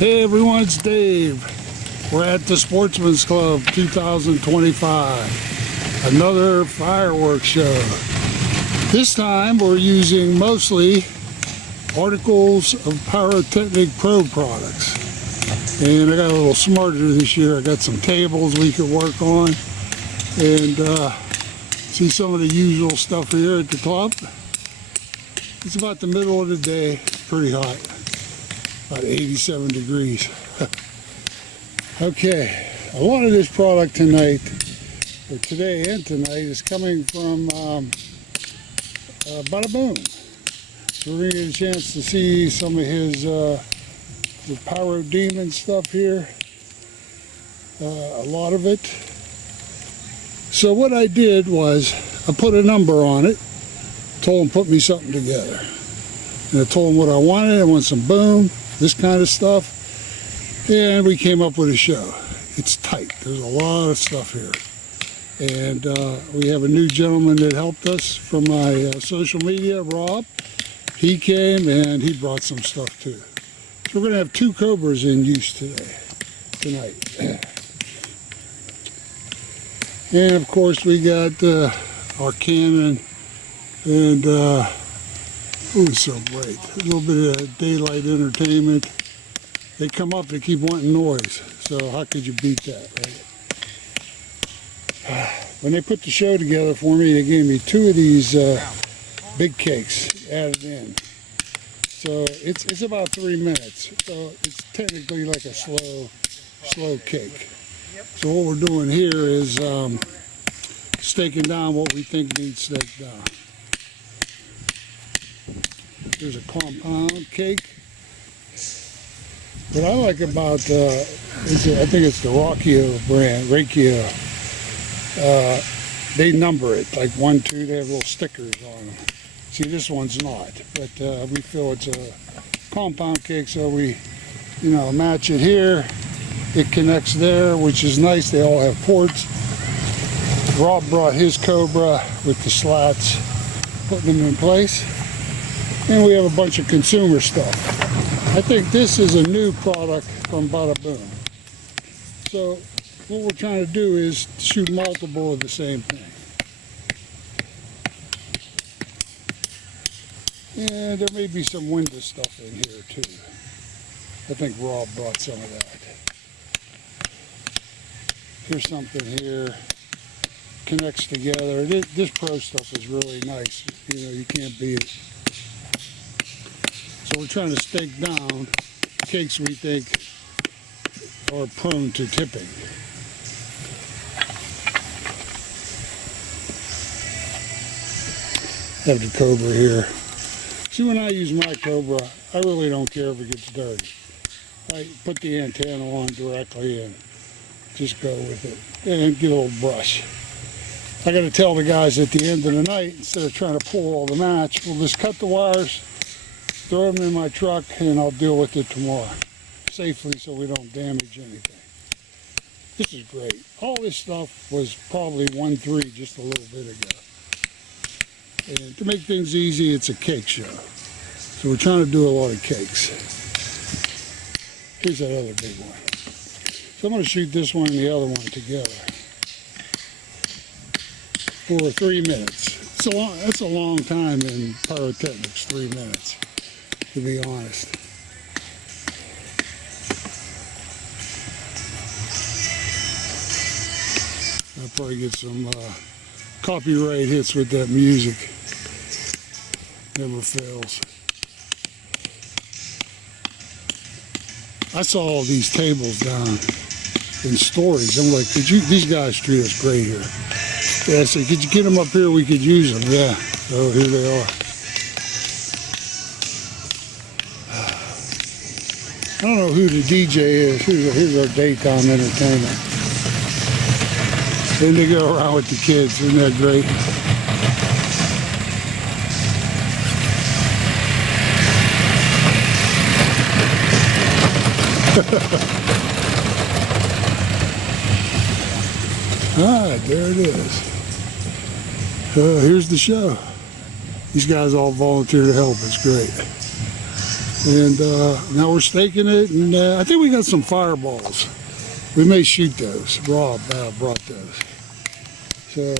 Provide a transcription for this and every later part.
Hey everyone, it's Dave. We're at the Sportsman's Club 2025. Another fireworks show. This time we're using mostly articles of Pyrotechnic Pro products. And I got a little smarter this year. I got some tables we could work on. And see some of the usual stuff here at the club. It's about the middle of the day. It's pretty hot. About 87 degrees. Okay, a lot of this product tonight, or today and tonight, is coming from Bada Boom. So we're going to get a chance to see some of his the Pyro Demon stuff here. A lot of it. So what I did was, I put a number on it, told him put me something together. And I told him what I wanted. I want some boom, this kind of stuff. And we came up with a show. It's tight. There's a lot of stuff here. And we have a new gentleman that helped us from my social media, Rob. He came and he brought some stuff too. So we're going to have 2 Cobras in use tonight. And of course we got our Canon and oh, it's so bright. A little bit of daylight entertainment. They come up, they keep wanting noise. So how could you beat that, right? When they put the show together for me, they gave me 2 of these big cakes added in. So it's about 3 minutes. So it's technically like a slow cake. So what we're doing here is staking down what we think needs staked down. There's a compound cake. What I like about, I think it's the Rakio brand, they number it, like 1, 2, they have little stickers on them. See, this one's not, but we feel it's a compound cake, so we, match it here. It connects there, which is nice. They all have ports. Rob brought his Cobra with the slats, putting them in place. And we have a bunch of consumer stuff. I think this is a new product from Bada Boom. So what we're trying to do is shoot multiple of the same thing. And there may be some window stuff in here too. I think Rob brought some of that. Here's something here. Connects together. This Pro stuff is really nice. You can't beat it. So we're trying to stake down cakes we think are prone to tipping. Have the Cobra here. See, when I use my Cobra, I really don't care if it gets dirty. I put the antenna on directly and just go with it and get a little brush. I got to tell the guys at the end of the night, instead of trying to pull all the match, we'll just cut the wires, throw them in my truck, and I'll deal with it tomorrow safely so we don't damage anything. This is great. All this stuff was probably 1.3 just a little bit ago. And to make things easy, it's a cake show. So we're trying to do a lot of cakes. Here's that other big one. So I'm going to shoot this one and the other one together for 3 minutes. That's a long time in pyrotechnics, 3 minutes. To be honest. I'll probably get some copyright hits with that music. Never fails. I saw all these tables down in storage. I'm like, these guys treat us great here. Yeah, I said, could you get them up here? We could use them. Yeah, so here they are. I don't know who the DJ is. Here's our daytime entertainment. Then they go around with the kids. Isn't that great? All right, there it is. Here's the show. These guys all volunteer to help. It's great. And now we're staking it, and I think we got some fireballs. We may shoot those. Rob brought those. So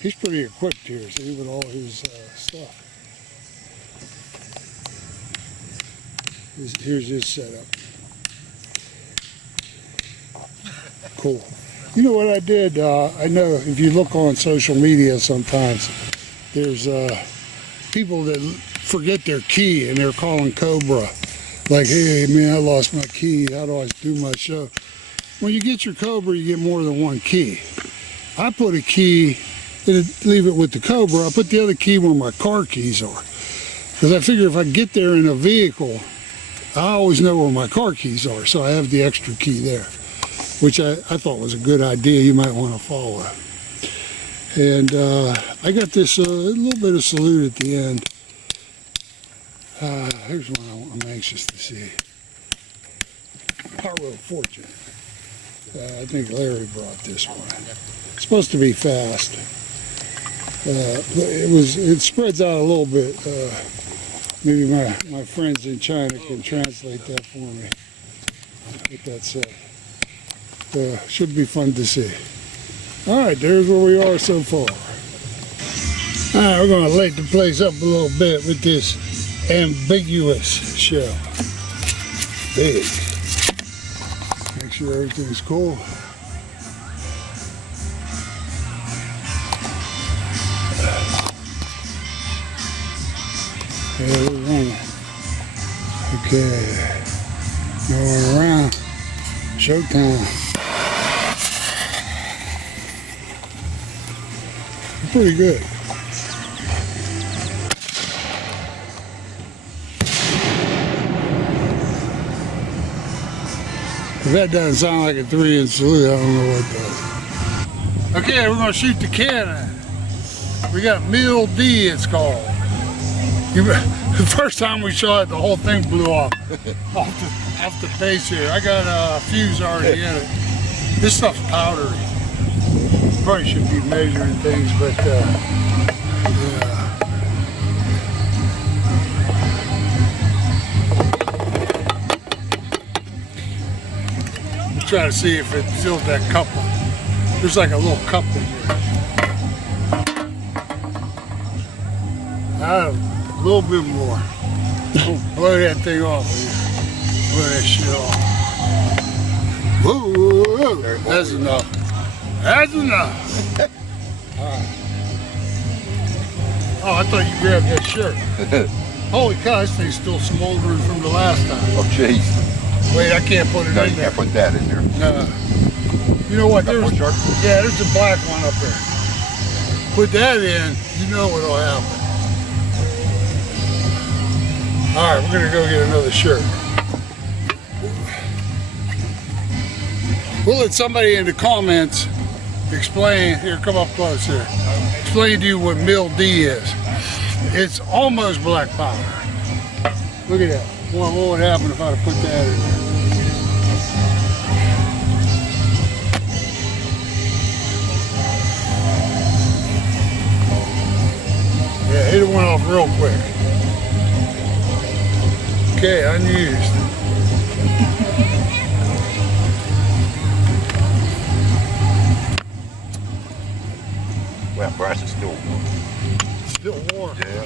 he's pretty equipped here, see, with all his stuff. Here's his setup. Cool. You know what I did? I know if you look on social media sometimes, there's people that forget their key and they're calling Cobra. Like, hey man, I lost my key. How do I do my show? When you get your Cobra, you get more than one key. I put a key, leave it with the Cobra. I put the other key where my car keys are. Because I figure if I get there in a vehicle, I always know where my car keys are. So I have the extra key there, which I thought was a good idea. You might want to follow. And I got this little bit of salute at the end. Here's one I'm anxious to see. Pyro Fortune. I think Larry brought this one. It's supposed to be fast. But it spreads out a little bit. Maybe my friends in China can translate that for me. What that said. Should be fun to see. All right, there's where we are so far. All right, we're going to light the place up a little bit with this ambiguous shell. Big. Make sure everything's cool. Yeah, we're running. Okay. Going around. Showtime. Pretty good. If that doesn't sound like a 3-inch salute, I don't know what does. Okay, we're going to shoot the cannon. We got Mill D, it's called. The first time we shot it, the whole thing blew off the base here. I got a fuse already in it. This stuff's powdery. Probably should be measuring things, but yeah. We'll try to see if it filled that couple. There's like a little cup in here. A little bit more. Blow that thing off here. Blow that shit off. Whoa, that's enough. That's enough. All right. Oh, I thought you grabbed that shirt. Holy cow, this thing's still smoldering from the last time. Oh, jeez. Wait, I can't put it in there. You can't put that in there. No. You know what? There's a black one up there. Put that in, you know what'll happen. All right, we're going to go get another shirt. We'll let somebody in the comments explain, here, come up close here. Explain to you what Mill D is. It's almost black powder. Look at that. What would happen if I would put that in there? Yeah, hit it went off real quick. Okay, unused. Well, brass is still warm. Still warm. Yeah.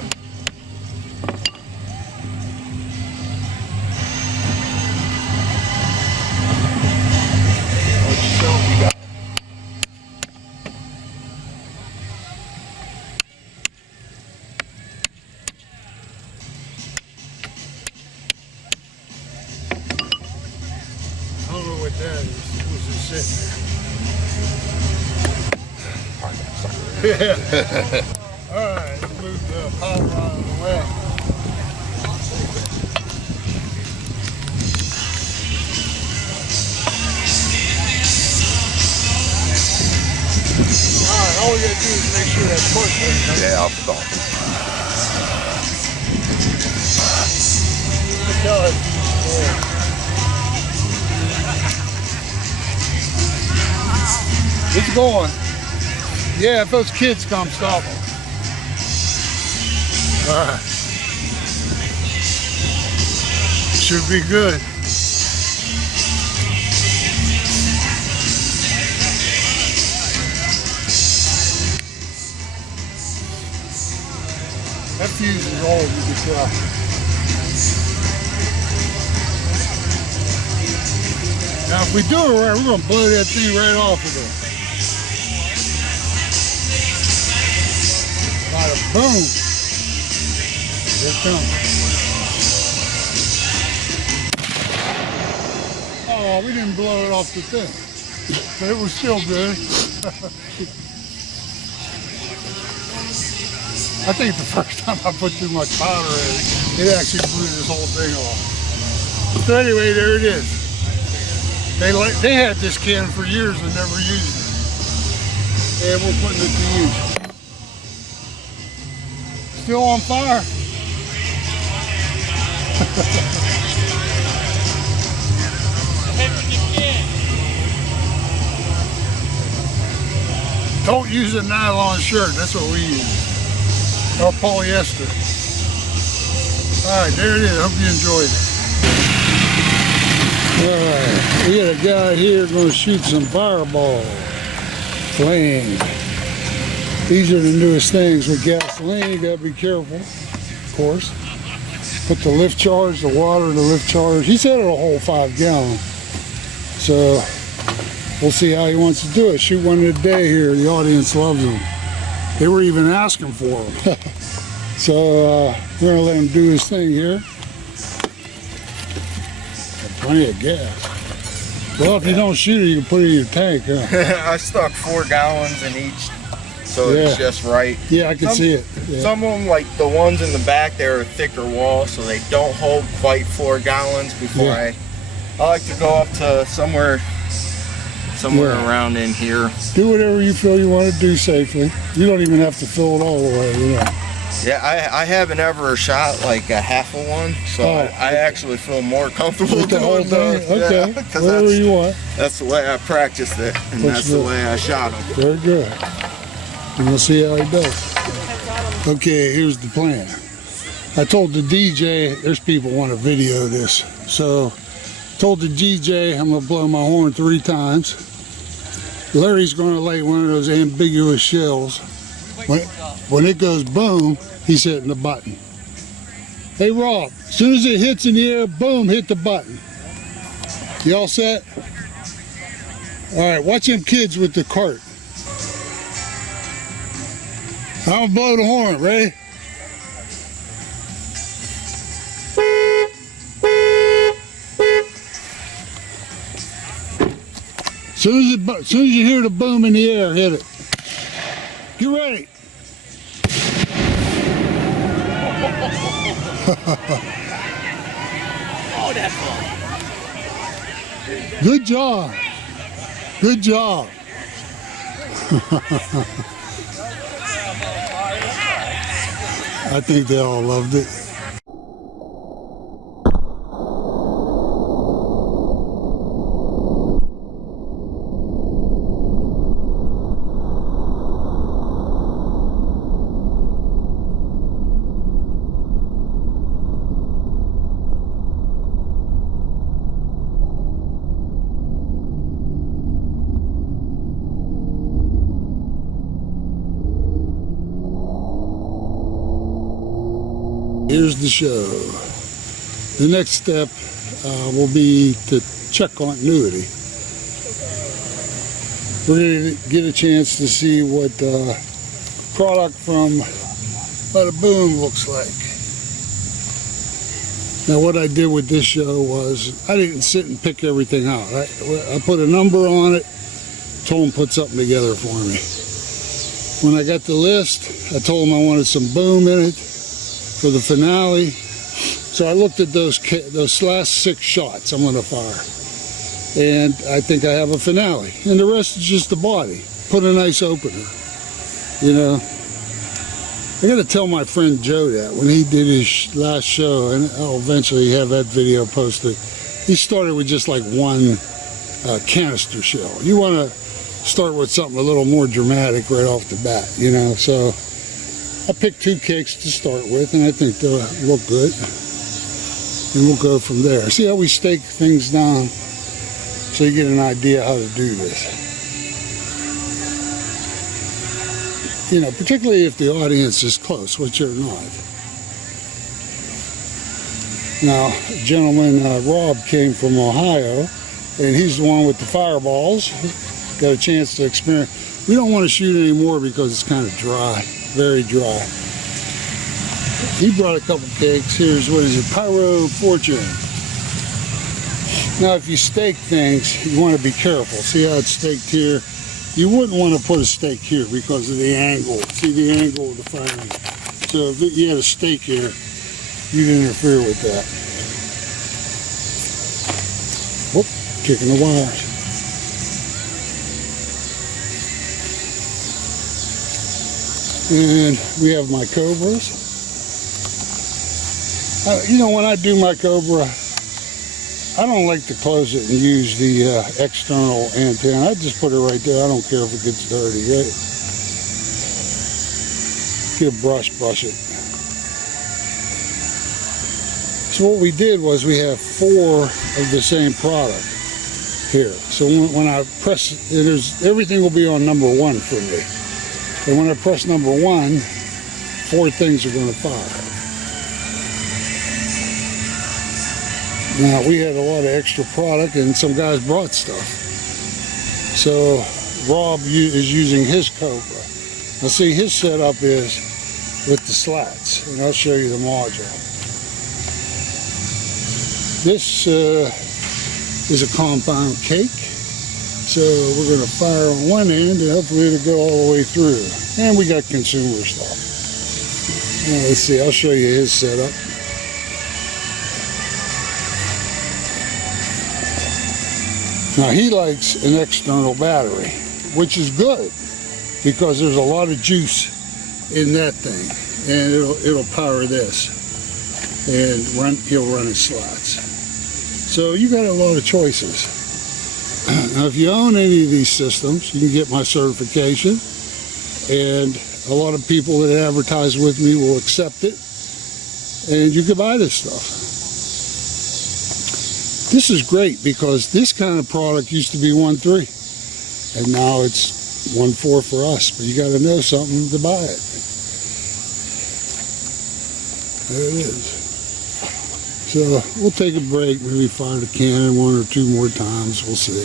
What you got? I don't know what that is. It was just sitting there. Yeah. All right, let's move the power out of the way. All right, all we gotta do is make sure that push doesn't. Yeah, I'll stop. Tell it. It's going. Yeah, if those kids come, stop them. All right. should be good. That fuse is all you can try. Now if we do it right, we're going to blow that thing right off of there. Bada boom. Here it comes. Oh, we didn't blow it off the thing. But it was still good. I think the first time I put too much powder in it, it actually blew this whole thing off. So anyway, there it is. They had this can for years and never used it. And we're putting it to use. Still on fire. Don't use a nylon shirt, that's what we use. Or polyester. Alright, there it is. I hope you enjoyed it. Alright, we got a guy here going to shoot some fireball. Flame. These are the newest things with gasoline. You got to be careful, of course. Put the lift charge, the water, the lift charge. He said it'll hold 5 gallons. So we'll see how he wants to do it. Shoot one a day here. The audience loves them. They were even asking for them. So we're going to let him do his thing here. Got plenty of gas. Well, if you don't shoot it, you can put it in your tank, huh? I stuck 4 gallons in each, so it's just right. Yeah, I can see it. Yeah. Some of them, like the ones in the back, they're a thicker wall, so they don't hold quite 4 gallons before I like to go up to somewhere around in here. Do whatever you feel you want to do safely. You don't even have to fill it all the way, you know. Yeah, I haven't ever shot like a half of one, so I actually feel more comfortable with the whole doing those. thing? Okay, yeah, whatever you want. That's the way I practiced it, and that's the way I shot them. Very good. And we'll see how he does. Okay, here's the plan. I told the DJ, there's people want to video this, so told the DJ I'm going to blow my horn 3 times. Larry's going to lay one of those ambiguous shells. When it goes boom, he's hitting the button. Hey Rob, as soon as it hits in the air, boom, hit the button. You all set? All right, watch them kids with the cart. I'm gonna blow the horn, ready? As soon as you hear the boom in the air, hit it. Get ready. Oh, that's fun. Good job. Good job. I think they all loved it. Here's the show. The next step will be to check continuity. We're going to get a chance to see what product from Bada Boom looks like. Now what I did with this show was I didn't sit and pick everything out. I put a number on it, told them put something together for me. When I got the list, I told them I wanted some boom in it for the finale. So I looked at those last 6 shots I'm going to fire. And I think I have a finale. And the rest is just the body. Put a nice opener. You know, I got to tell my friend Joe that when he did his last show, and I'll eventually have that video posted, he started with just like 1 canister shell. You want to start with something a little more dramatic right off the bat, you know. So I picked 2 cakes to start with, and I think they'll look good. and we'll go from there. See how we stake things down so you get an idea how to do this. You know, particularly if the audience is close, which they're not. Now, gentleman Rob came from Ohio, and he's the one with the fireballs. Got a chance to experience. We don't want to shoot anymore because it's kind of dry, very dry. He brought a couple cakes. Here's, what is it, Pyro Fortune. Now, if you stake things, you want to be careful. See how it's staked here? You wouldn't want to put a stake here because of the angle. See the angle of the firing. So if you had a stake here, you'd interfere with that. Whoop, kicking the wires. And we have my Cobras. You know, when I do my Cobra, I don't like to close it and use the external antenna. I just put it right there. I don't care if it gets dirty, right? Get a brush it. So what we did was we have 4 of the same product here. So when I press, everything will be on number 1 for me. And when I press number 1, 4 things are going to fire. Now, we had a lot of extra product and some guys brought stuff. So Rob is using his Cobra. Now see, his setup is with the slats, and I'll show you the module. This is a compound cake. So we're going to fire on one end and hopefully it'll go all the way through. And we got consumer stuff. Now, let's see, I'll show you his setup. Now he likes an external battery, which is good because there's a lot of juice in that thing, and it'll power this, and he'll run his slots. So you got a lot of choices. Now if you own any of these systems, you can get my certification, and a lot of people that advertise with me will accept it, and you can buy this stuff. This is great because this kind of product used to be 1.3 and now it's 1.4 for us, but you got to know something to buy it. There it is. So we'll take a break, maybe fire the cannon 1 or 2 more times, we'll see.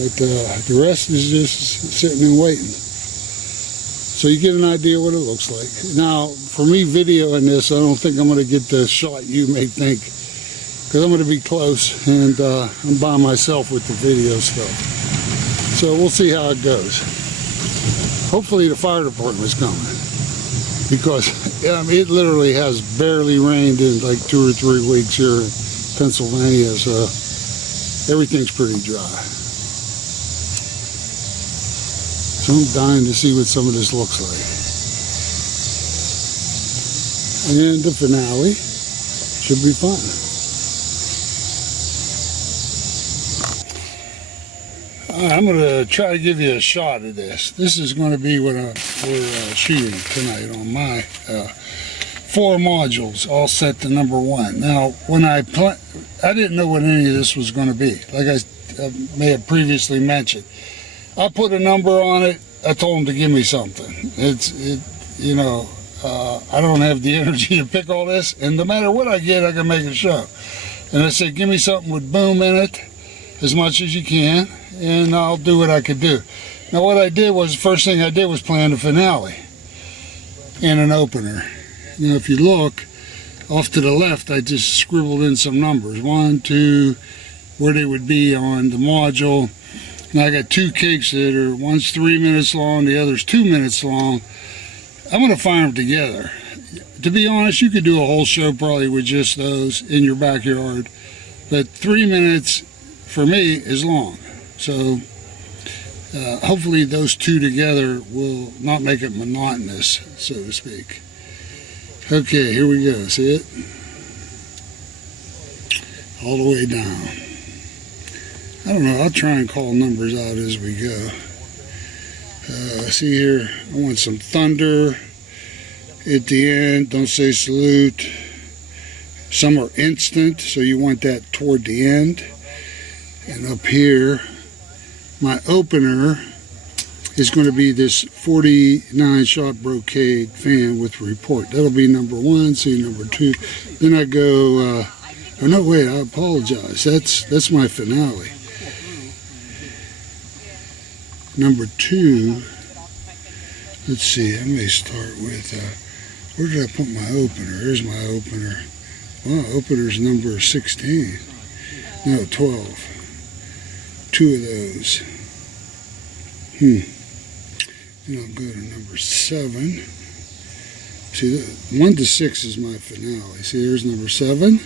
But the rest is just sitting and waiting. So you get an idea what it looks like. Now, for me videoing this, I don't think I'm going to get the shot you may think, because I'm going to be close and I'm by myself with the video stuff. So we'll see how it goes. Hopefully the fire department's coming, because it literally has barely rained in like 2 or 3 weeks here in Pennsylvania, so everything's pretty dry. So I'm dying to see what some of this looks like. And the finale should be fun. I'm going to try to give you a shot of this. This is going to be what we're shooting tonight on my 4 modules, all set to number 1. Now, when I didn't know what any of this was going to be. Like I may have previously mentioned, I put a number on it. I told them to give me something. You know, I don't have the energy to pick all this, and no matter what I get, I can make a show. And I said, give me something with boom in it, as much as you can, and I'll do what I could do. Now what I did was, the first thing I did was plan a finale and an opener. You know, if you look off to the left, I just scribbled in some numbers, 1, 2, where they would be on the module. Now I got 2 cakes that are, one's 3 minutes long, the other's 2 minutes long. I'm gonna fire them together. To be honest, you could do a whole show probably with just those in your backyard, but 3 minutes for me is long. So hopefully those 2 together will not make it monotonous, so to speak. Okay, here we go. See it? All the way down. I don't know, I'll try and call numbers out as we go. See here, I want some thunder at the end. Don't say salute. Some are instant, so you want that toward the end. And up here, my opener is going to be this 49 shot brocade fan with report. That'll be number 1, see number 2. Then I go, oh no, wait, I apologize. That's my finale. Number 2, let's see, I may start with, where did I put my opener? Here's my opener. Well, opener's number 16. No, 12. 2 of those. Then I'll go to number 7. See, 1 to 6 is my finale. See, there's number 7.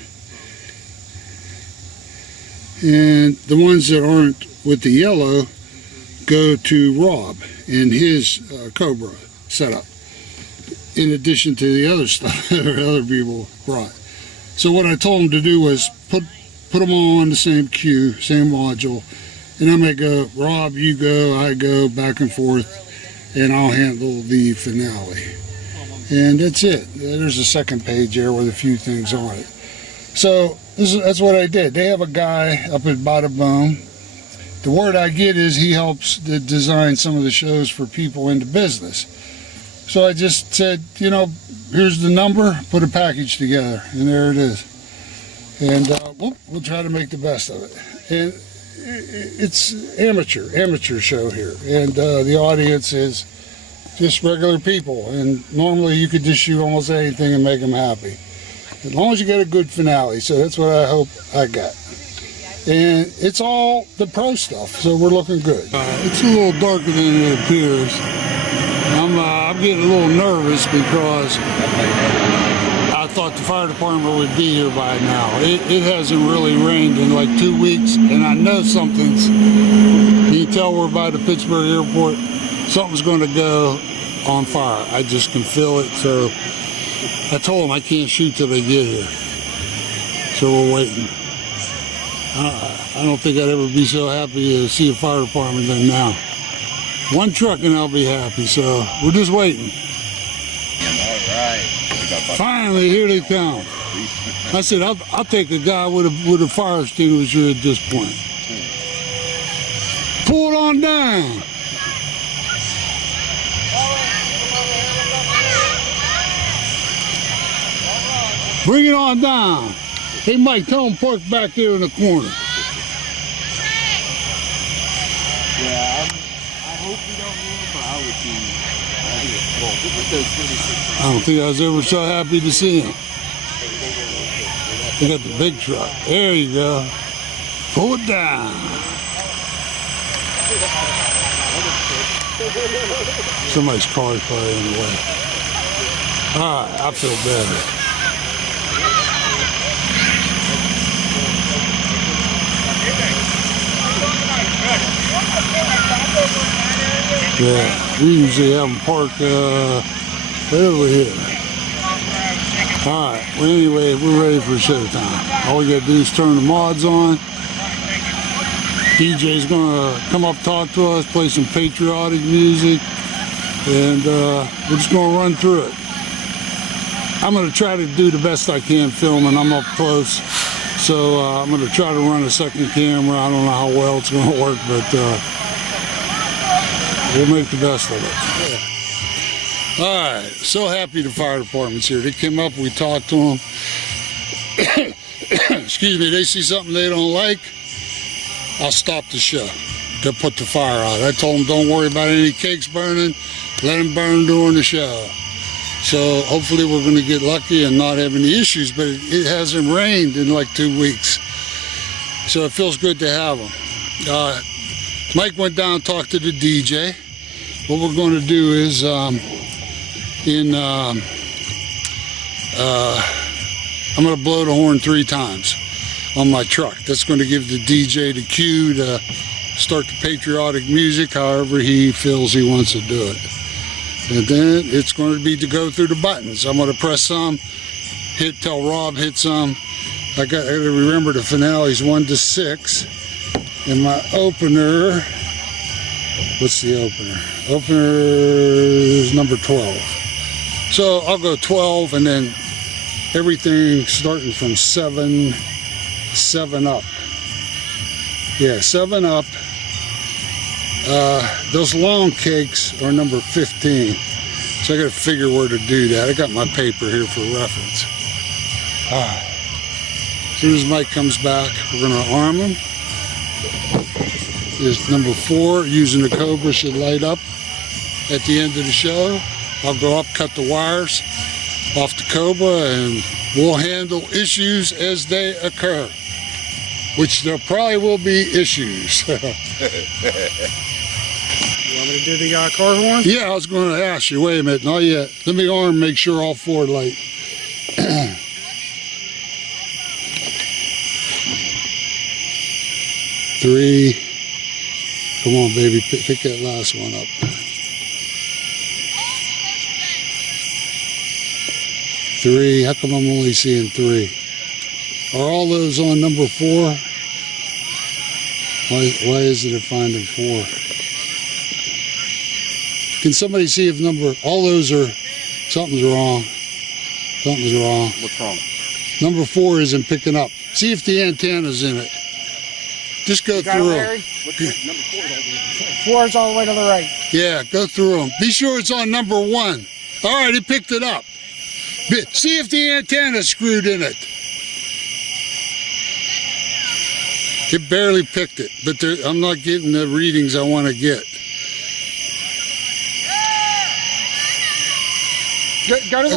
And the ones that aren't with the yellow go to Rob and his Cobra setup, in addition to the other stuff that other people brought. So what I told him to do was put them all on the same queue, same module, and I may go, Rob, you go, I go, back and forth, and I'll handle the finale. And that's it. There's a second page there with a few things on it. So that's what I did. They have a guy up at Bada Boom. The word I get is he helps to design some of the shows for people in the business. So I just said, you know, here's the number, put a package together, and there it is. And we'll try to make the best of it. And it's amateur show here, and the audience is just regular people. And normally you could just shoot almost anything and make them happy, as long as you get a good finale. So that's what I hope I got. And it's all the pro stuff, so we're looking good. It's a little darker than it appears. I'm getting a little nervous because I thought the fire department would be here by now. It hasn't really rained in like 2 weeks, and I know something's, you can tell we're by the Pittsburgh airport, something's going to go on fire. I just can feel it, so I told them I can't shoot till they get here. So we're waiting. I don't think I'd ever be so happy to see a fire department than now. 1 truck and I'll be happy, so we're just waiting. Finally, here they come. I said, I'll take a guy with a fire extinguisher at this point. Pull it on down. Bring it on down. Hey, Mike, tell him park back there in the corner. Yeah, I hope we don't move, but I would be. I don't think I was ever so happy to see him. They got the big truck. There you go. Pull it down. Somebody's car's probably in the way. All right, I feel better. Yeah, we usually have them parked right over here. Alright, well anyway, we're ready for showtime. All we gotta do is turn the mods on. DJ's gonna come up, talk to us, play some patriotic music, and we're just gonna run through it. I'm gonna try to do the best I can filming. I'm up close, so I'm gonna try to run a second camera. I don't know how well it's gonna work, but we'll make the best of it. All right, so happy the fire department's here. They came up, we talked to them. Excuse me, they see something they don't like, I'll stop the show. They'll put the fire out. I told them don't worry about any cakes burning, let them burn during the show. So hopefully we're gonna get lucky and not have any issues, but it hasn't rained in like 2 weeks. So it feels good to have them. Mike went down and talked to the DJ. What we're going to do is, I'm going to blow the horn 3 times on my truck. That's going to give the DJ the cue to start the patriotic music however he feels he wants to do it. And then it's going to be to go through the buttons. I'm going to press some, tell Rob hit some. I got to remember the finale's 1 to 6. And my opener, what's the opener? Opener is number 12. So I'll go 12, and then everything starting from 7 up. Yeah, 7 up. Those long cakes are number 15. So I got to figure where to do that. I got my paper here for reference. As soon as Mike comes back, we're going to arm him. This number 4 using the Cobra should light up at the end of the show. I'll go up, cut the wires off the Cobra, and we'll handle issues as they occur, which there probably will be issues. You want me to do the car horn? Yeah, I was going to ask you. Wait a minute, not yet. Let me arm, make sure all 4 light. 3. Come on, baby, pick that last one up. 3. How come I'm only seeing 3? Are all those on number 4? Why is it finding 4? Can somebody see if all those are, something's wrong. Something's wrong. What's wrong? Number 4 isn't picking up. See if the antenna's in it. Just go Got it, through Larry? them. Number 4 is over 4 is all the way to the right. Yeah, go through them. Be sure it's on number 1. All right, he picked it up. See if the antenna's screwed in it. It barely picked it, but I'm not getting the readings I want to get. Go to the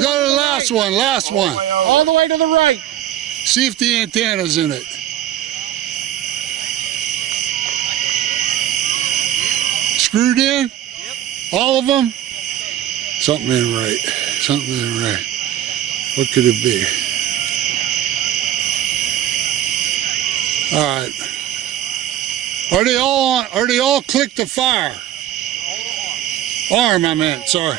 Last one, last one. All the way to the right. See if the antenna's in it. Screwed in? Yep. All of them? Something ain't right. Something ain't right. What could it be? All right. Are they all on? Are they all clicked to fire? Arm, I meant. Sorry.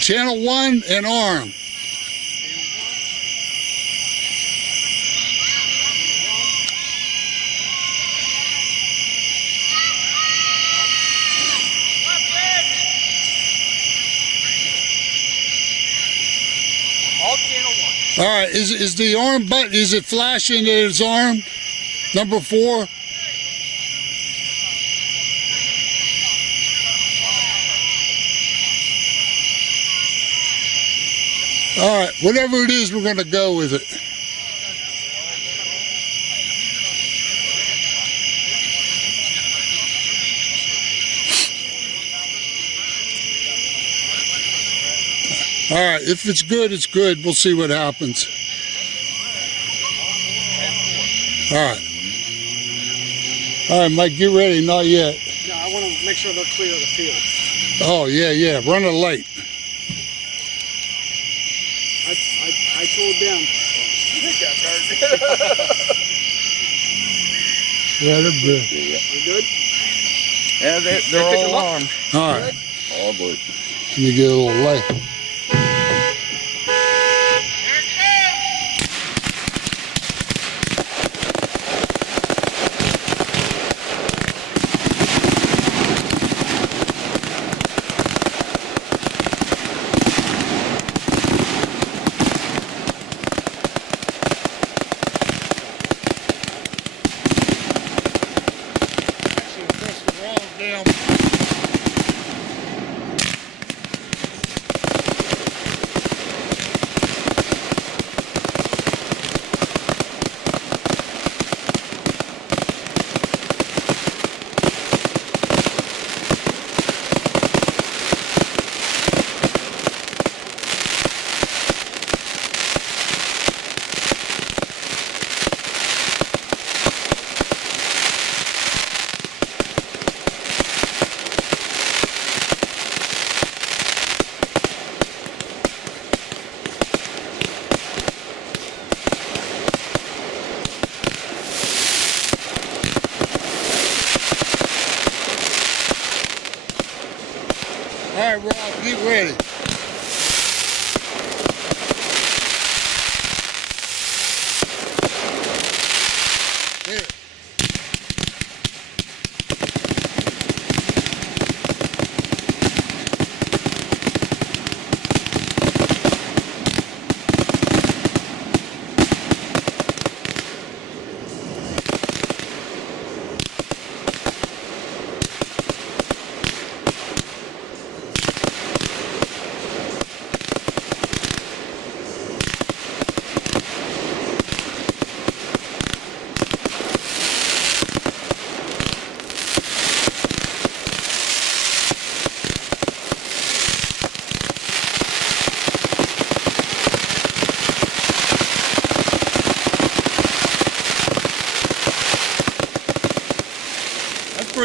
Channel 1 and arm. All channel 1. All right, is the arm button, is it flashing that it's armed? Number 4? All right, whatever it is, we're going to go with it. All right, if it's good, it's good. We'll see what happens. All right. All right, Mike, get ready. Not yet. No, I want to make sure they're clear of the field. Oh, yeah. Run a light. I told them. Yeah, they're good. You good? Yeah, they're all armed. All right. All good. Let me get a little light.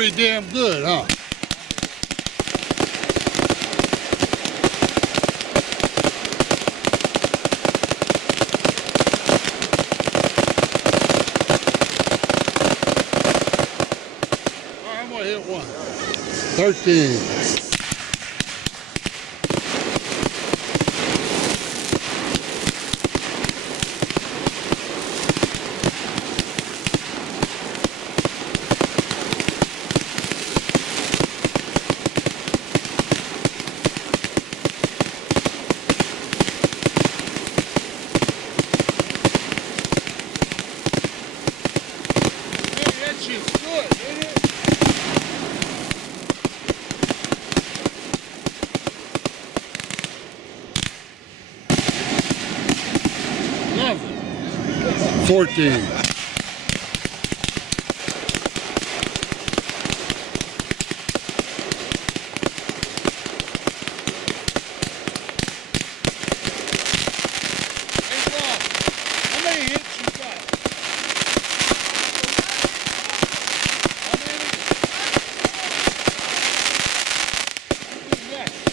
pretty damn good, huh? All right, I'm gonna hit one. 13. That shit's good, ain't it? Love it. 14. Hey, Rob, how many hits you got? How many? Who's next?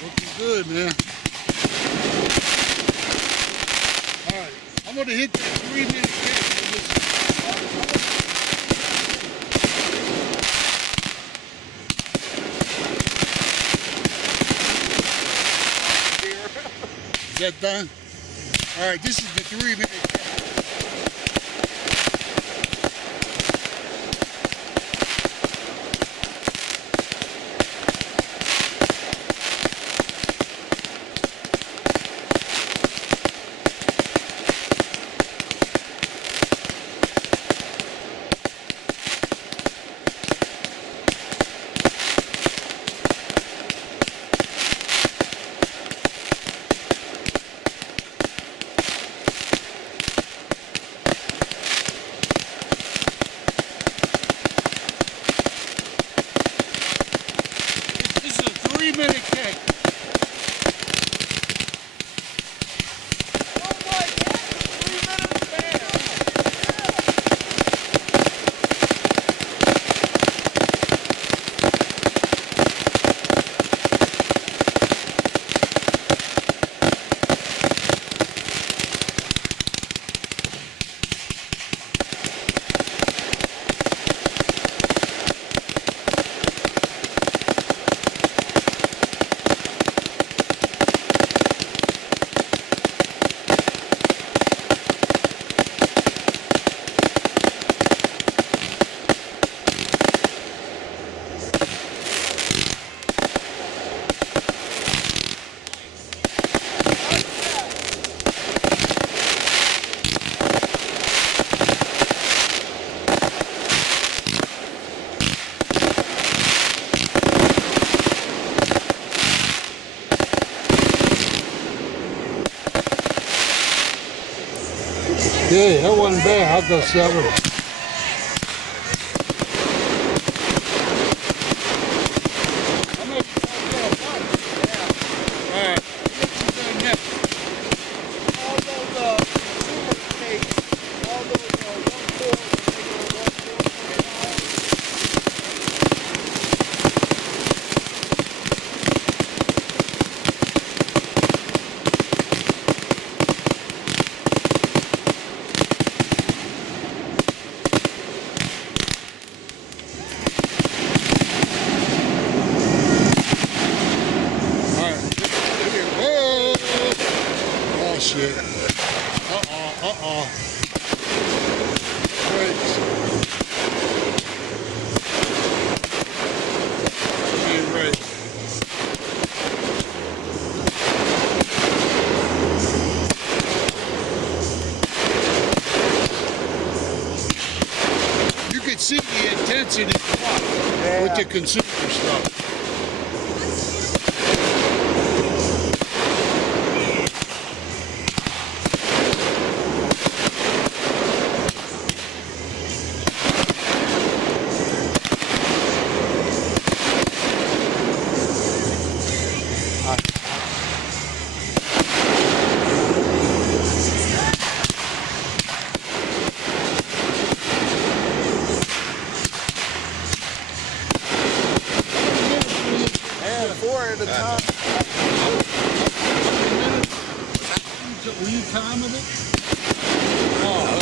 Looking good, man. All right, I'm gonna hit that 3-minute Is that done? All right, this is the 3-minute This is a 3-minute kick. Yeah, that wasn't bad. I'll go 7. Oh shit. Uh-oh. Brakes. Hey, brakes. You can see the intensity with the consumer stuff. And 4 at a time. Were you timing it? Oh.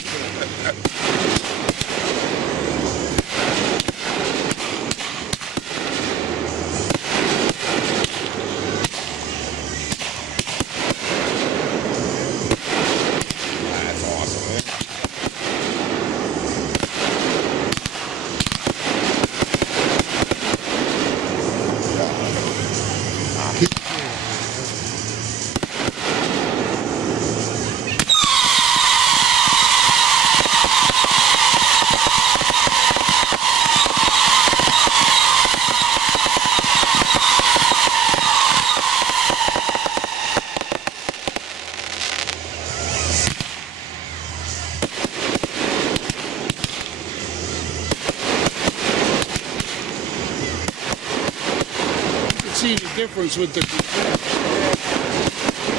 That's awesome, man. See the difference with the consumer.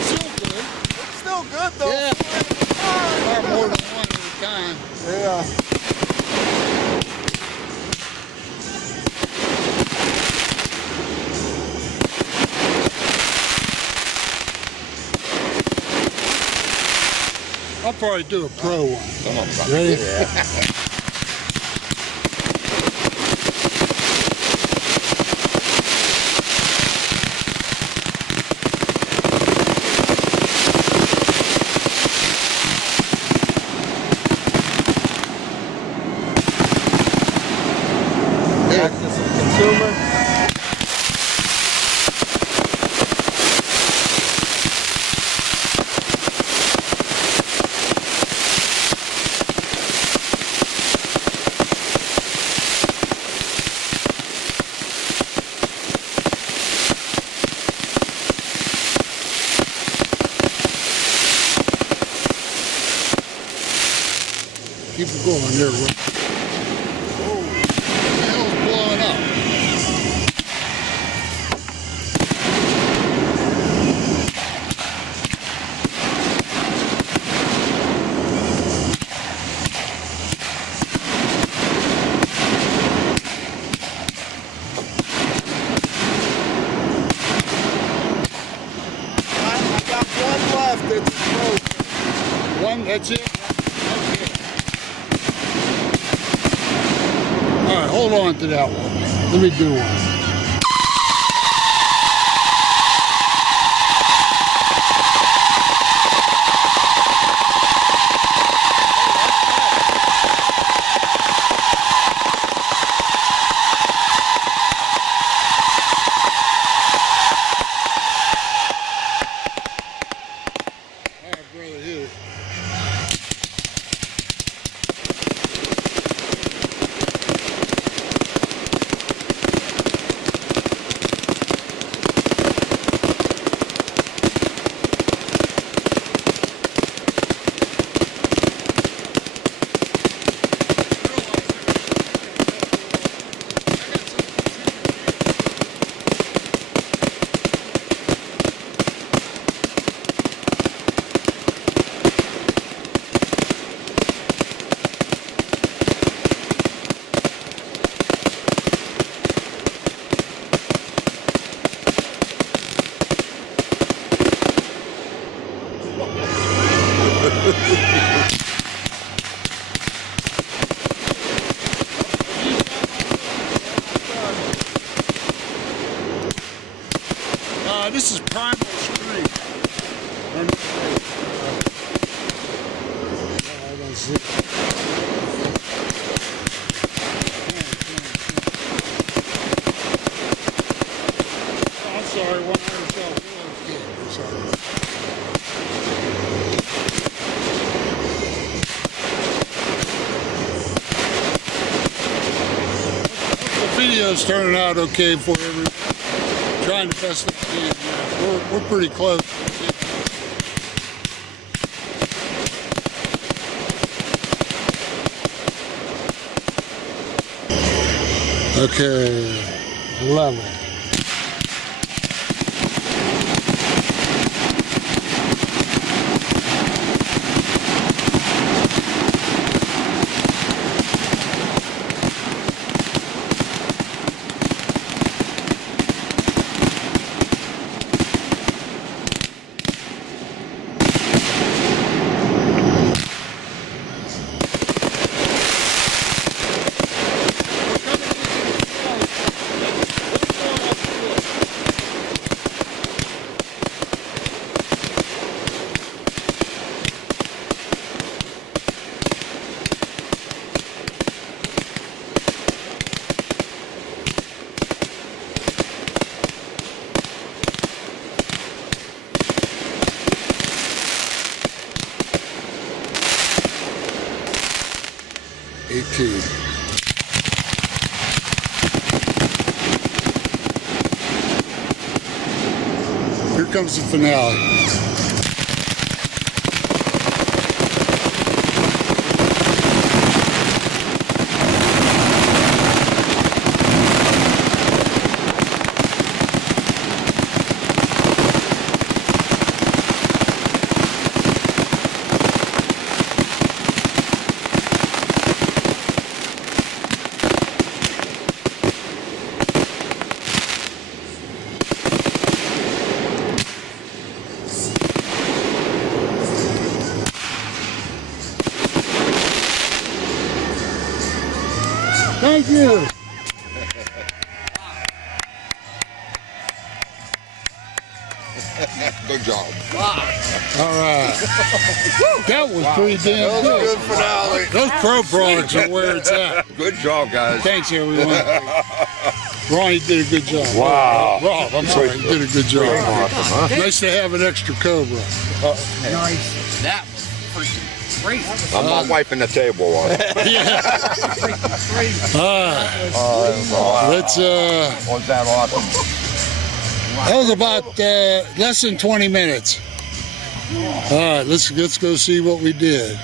Still good. It's still good though. Yeah. 4 at a time. Or more than one at a time. Yeah. I'll probably do a pro one. Come on, bro. Ready? Yeah. Back to some consumer. Keep it going there, Rick. Oh, the hell's blowing up? I got one left that's broken. One, that's it? Okay. All right, hold on to that one. Let me do one. All right, brother, hit it. This is Primal Street. video's turning out okay for everyone. Trying the best we can. We're pretty close. Okay, 11. Here comes the finale. Thank you. Good job. All right. That was pretty damn That was a good. good finale. Those pro products are where it's at. Good job, guys. Thanks, everyone. Ron, you did a good job. Wow. Rob, I'm sorry, you did a good job. Awesome, huh? Nice to have an extra Cobra. Nice. That was freaking crazy. I'm not wiping the table on it. Yeah. Let's, Was that awesome? that was about less than 20 minutes. All right, let's go see what we did.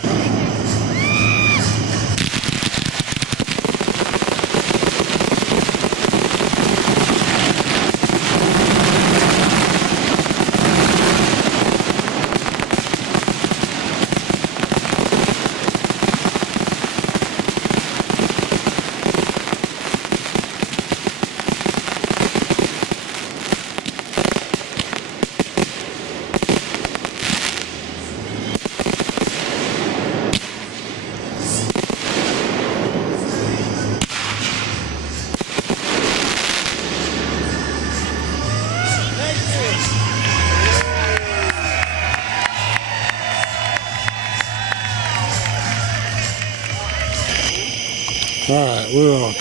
All right, we're on.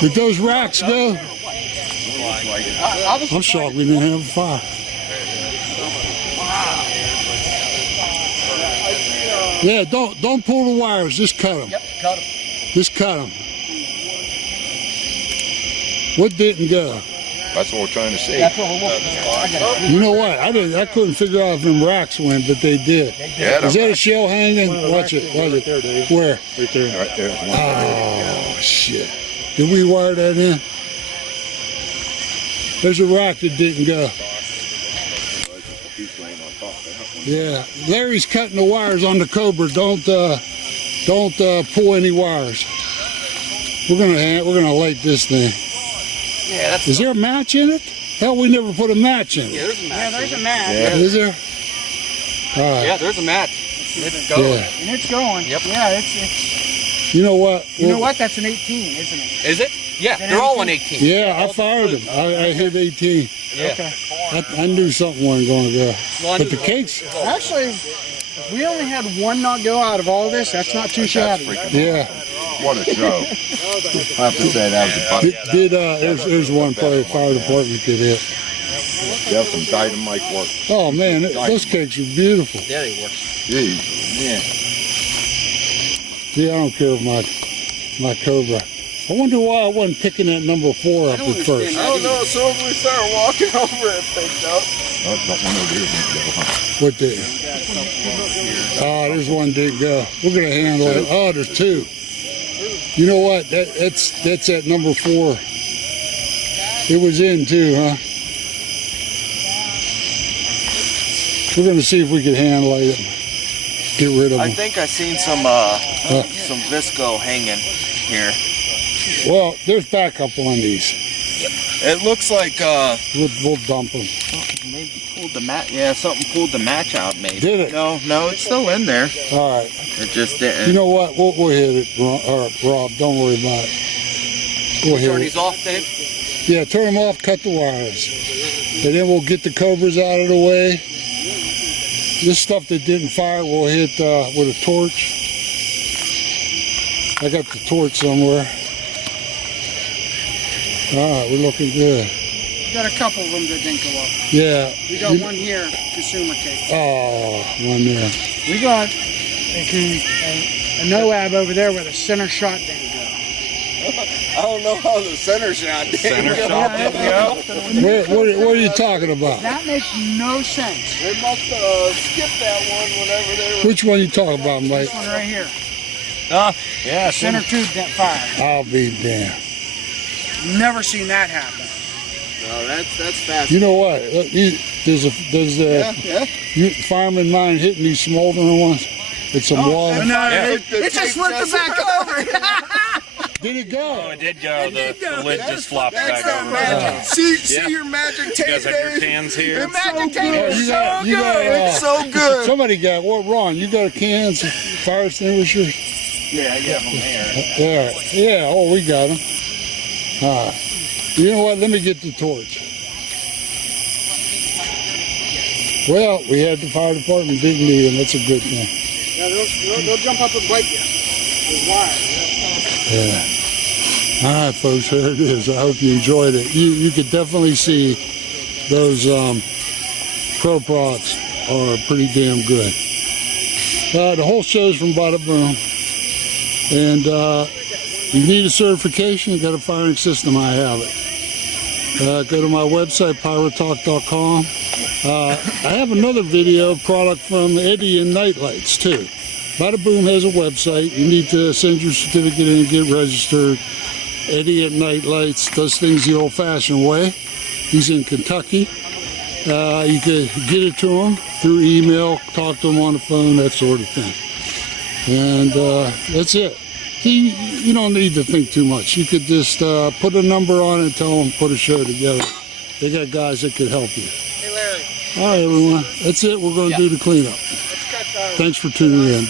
Did those racks go? I'm shocked we didn't have a fire. Yeah, don't pull the wires. Just cut them. Yep, cut him. Just cut them. What didn't go? That's what we're trying to see. That's what we're looking for. I got it. You know what? I couldn't figure out if them racks went, but they did. Yeah, Is that a shell hanging? Watch it. Watch it. Where? right there. Oh shit! Did we wire that in? There's a rack that didn't go. Yeah, Larry's cutting the wires on the Cobra. Don't pull any wires. We're gonna light this thing. Yeah, that's Is there a match in it? Hell, we never put a match in it. there's a Yeah, match. there's a match. Is there? All right. Yeah, there's a match. It's going. Yeah. And it's going. Yep. Yeah, it's You know what? you know what? That's an 18, isn't it? Is it? Yeah, Is it they're all on 18. Yeah, I fired him. I hit 18. Yeah. Okay. I knew something wasn't going to go. Well, I But knew the cakes, Actually, if we only had one not go out of all this, that's not too shabby. yeah. What a show. I have to say that was a fun. There's one probably fire department could hit. Yeah, some dynamite work. Oh man, those cakes are beautiful. Yeah, they work. Jeez. Yeah. See, I don't care if my Cobra I wonder why I wasn't picking that number 4 up at first. I don't know. As soon as we started walking over, it picked up. Oh, that one over here didn't go, huh? What did? Oh, there's one didn't go. We're gonna handle it. Oh, there's 2. You know what? That's at number 4. It was in too, huh? We're gonna see if we can handle it. Get rid of I them. think I seen some visco hanging here. Well, there's backup on these. It looks like We'll dump them. maybe pulled the mat. Yeah, something pulled the match out. Maybe. Did it? No, it's still in there. All right. It just didn't. You know what? We'll hit it, Rob. Don't worry about it. Go Turn ahead. these off, Dave. Yeah, turn them off. Cut the wires, and then we'll get the cobras out of the way. This stuff that didn't fire, we'll hit with a torch. I got the torch somewhere. All right, we're looking good. We got a couple of them that didn't go up. Yeah. We got one here, consumer cake. Oh, one there. We got a NOAB over there where the center shot didn't go. I don't know how the center shot did. Center shot didn't go. What are you talking about? That makes no sense. They must skip that one whenever they were. Which one you talking about, Mike? This one right here. Yeah, Center tube didn't fire. I'll be damned. Never seen that happen. No, that's fast. You know what? There's Yeah. fireman mind hitting these smoldering ones with some water. No, Yeah. it just flipped it back over. Did it go? it did go. The lid just flopped That's back our over. magic. See Yeah. your magic tape. You guys have your Dave? cans here. It's so good. You got, It's so good. Somebody got what? Ron, you got a cans, fire extinguisher? Yeah, I got them there. Yeah. Oh, we got them. All right. You know what? Let me get the torch. Well, we had the fire department didn't need them. That's a good thing. Yeah, they'll jump up and bite you. There's wire. Yeah. All right, folks, there it is. I hope you enjoyed it. You could definitely see those Pro Procs are pretty damn good. The whole show's from Bada Boom. And you need a certification, you got a firing system, I have it. Go to my website, pyrotalk.com. I have another video product from Eddie and Nightlights, too. Bada Boom has a website. You need to send your certificate in and get registered. Eddie at Nightlights does things the old-fashioned way. He's in Kentucky. You could get it to him through email, talk to him on the phone, that sort of thing. And that's it. You don't need to think too much. You could just put a number on it and tell them put a show together. They got guys that could help you. Hey, Larry. All right, everyone. That's it. We're going to do the cleanup. Let's cut Thanks for tuning in.